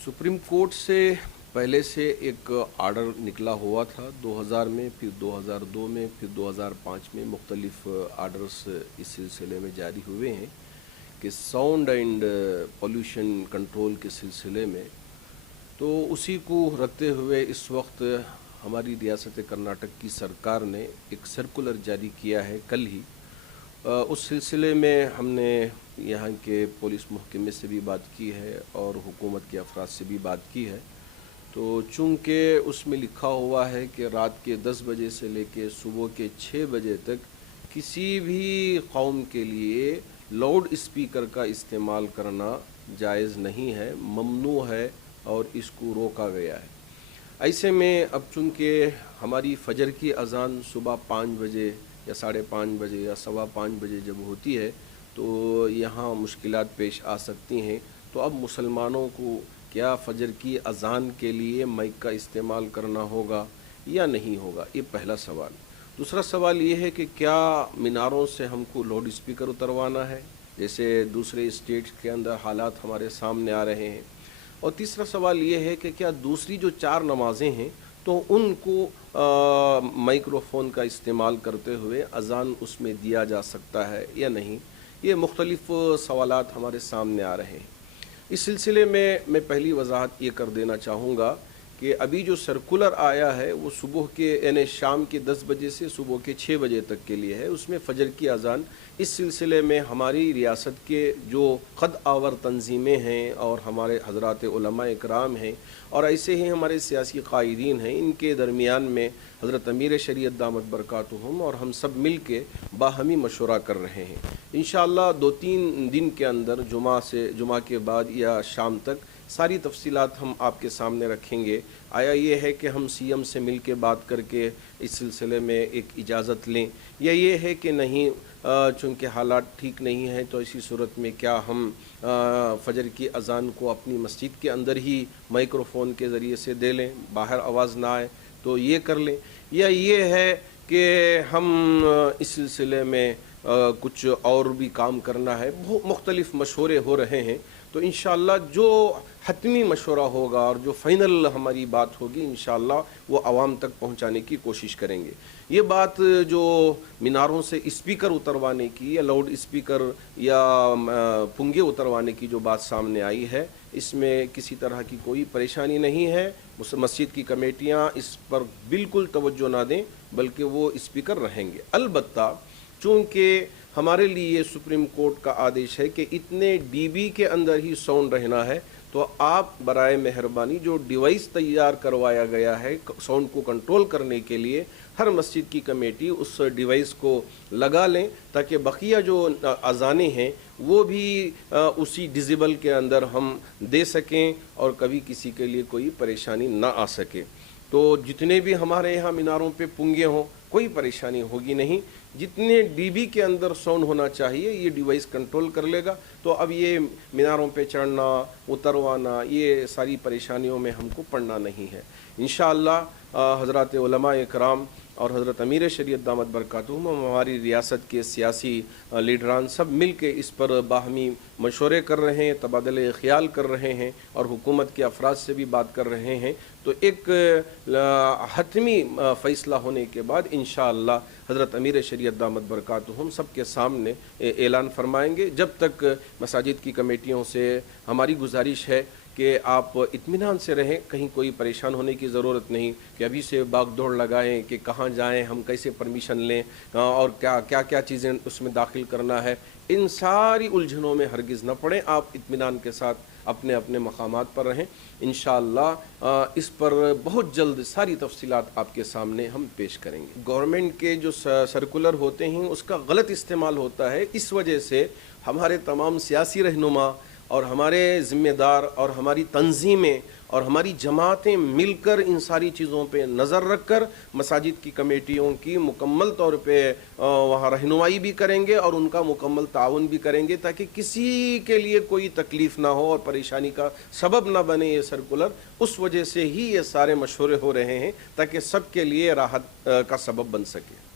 Supreme court से पहले से एक आर्डर निकला हुआ था 2000 में, फिर 2002 में, फिर 2005 में मुख्तलिफ आर्डर्स इस सिलसिले में जारी हुए हैं कि साउंड एंड पोल्यूशन कंट्रोल के सिलसिले में। तो उसी को रखते हुए इस वक्त हमारी रियासत कर्नाटक की सरकार ने एक सर्कुलर जारी किया है कल ही। उस सिलसिले में हमने यहाँ के पुलिस महकमे से भी बात की है और हुकूमत के अफराद से भी बात की है। तो चूँकि उसमें लिखा हुआ है कि रात के 10 बजे से लेकर सुबह के 6 बजे तक किसी भी कौम के लिए लाउड स्पीकर का इस्तेमाल करना जायज़ नहीं है, ममनू है और इसको रोका गया है। ऐसे में अब चूँकि हमारी फजर की अज़ान सुबह 5 बजे या 5:30 बजे या 5:15 बजे जब होती है तो यहाँ मुश्किलात पेश आ सकती हैं। तो अब मुसलमानों को क्या फजर की अज़ान के लिए माइक का इस्तेमाल करना होगा या नहीं होगा, ये पहला सवाल। दूसरा सवाल ये है कि क्या मीनारों से हमको लाउड स्पीकर उतरवाना है, जैसे दूसरे स्टेट्स के अंदर हालात हमारे सामने आ रहे हैं। और तीसरा सवाल ये है कि क्या दूसरी जो 4 नमाज़ें हैं तो उनको माइक्रोफोन का इस्तेमाल करते हुए अज़ान उसमें दिया जा सकता है या नहीं। ये मुख्तलिफ सवालात हमारे सामने आ रहे हैं। इस सिलसिले में मैं पहली वजाहत ये कर देना चाहूँगा कि अभी जो सर्कुलर आया है वो सुबह के यानी शाम के 10 बजे से सुबह के 6 बजे तक के लिए है। उसमें फ़जर की अज़ान इस सिलसिले में हमारी रियासत के जो क़द आवर तंजीमें हैं और हमारे हज़रात उलमा इकराम हैं और ऐसे ही हमारे सियासी क़ाइदीन हैं, इनके दरमियान में हज़रत अमीर शरीयत दामत बरकातुहुम और हम सब मिल के बाहमी मशवरा कर रहे हैं। इंशाअल्लाह 2-3 दिन के अंदर जुमा के बाद या शाम तक सारी तफसीलात हम आपके सामने रखेंगे। आया ये है कि हम सीएम से मिल के बात करके इस सिलसिले में एक इजाज़त लें, या ये है कि नहीं चूँकि हालात ठीक नहीं हैं तो इसी सूरत में क्या हम फजर की अज़ान को अपनी मस्जिद के अंदर ही माइक्रोफोन के ज़रिए से दे लें, बाहर आवाज़ ना आए तो ये कर लें, या ये है कि हम इस सिलसिले में कुछ और भी काम करना है। बहुत मुख्तलिफ मशवरे हो रहे हैं। तो इंशाअल्लाह जो हतमी मशवरा होगा और जो फ़ाइनल हमारी बात होगी इंशाअल्लाह वो आवाम तक पहुंचाने की कोशिश करेंगे। ये बात जो मीनारों से स्पीकर उतरवाने की या लाउड स्पीकर या पुंगे उतरवाने की जो बात सामने आई है, इसमें किसी तरह की कोई परेशानी नहीं है। मस्जिद की कमेटियां इस पर बिल्कुल तवज्जो ना दें, बल्कि वो स्पीकर रहेंगे। अलबत्ता चूँकि हमारे लिए सुप्रीम कोर्ट का आदेश है कि इतने डीबी के अंदर ही साउंड रहना है, तो आप बराए मेहरबानी जो डिवाइस तैयार करवाया गया है साउंड को कंट्रोल करने के लिए, हर मस्जिद की कमेटी उस डिवाइस को लगा लें ताकि बकिया जो अज़ानें हैं वो भी उसी डिजिबल के अंदर हम दे सकें और कभी किसी के लिए कोई परेशानी ना आ सके। तो जितने भी हमारे यहाँ मीनारों पे पुंगे हों कोई परेशानी होगी नहीं। जितने डीबी के अंदर साउंड होना चाहिए ये डिवाइस कंट्रोल कर लेगा। तो अब ये मीनारों पे चढ़ना उतरवाना ये सारी परेशानियों में हमको पड़ना नहीं है। इंशाअल्लाह हज़रात उलमा इकराम और हज़रत अमीर शरीयत दामत बरकातुहुम हमारी रियासत के सियासी लीडरान सब मिल के इस पर बाहमी मशवरे कर रहे हैं, तबादले ख्याल कर रहे हैं और हुकूमत के अफराद से भी बात कर रहे हैं। तो एक हतमी फ़ैसला होने के बाद इंशाअल्लाह हज़रत अमीर शरीयत दामत बरकातुहुम सब के सामने ऐलान फरमाएंगे। जब तक मसाजिद की कमेटियों से हमारी गुजारिश है कि आप इत्मीनान से रहें, कहीं कोई परेशान होने की ज़रूरत नहीं कि अभी से भाग दौड़ लगाएं कि कहाँ जाएं, हम कैसे परमिशन लें और क्या चीज़ें उसमें दाखिल करना है। इन सारी उलझनों में हरगिज़ न पड़ें, आप इत्मीनान के साथ अपने अपने मकामात पर रहें। इंशाअल्लाह इस पर बहुत जल्द सारी तफसीलात आपके सामने हम पेश करेंगे। गवर्नमेंट के जो सर्कुलर होते हैं उसका गलत इस्तेमाल होता है, इस वजह से हमारे तमाम सियासी रहनुमा और हमारे ज़िम्मेदार और हमारी तंजीमें और हमारी जमातें मिलकर इन सारी चीज़ों पे नज़र रख कर मसाजिद की कमेटियों की मुकम्मल तौर पे वहाँ रहनुमाई भी करेंगे और उनका मुकम्मल ताउन भी करेंगे ताकि किसी के लिए कोई तकलीफ़ ना हो और परेशानी का सबब ना बने ये सर्कुलर। उस वजह से ही ये सारे मशवरे हो रहे हैं ताकि सब के लिए राहत का सबब बन सके।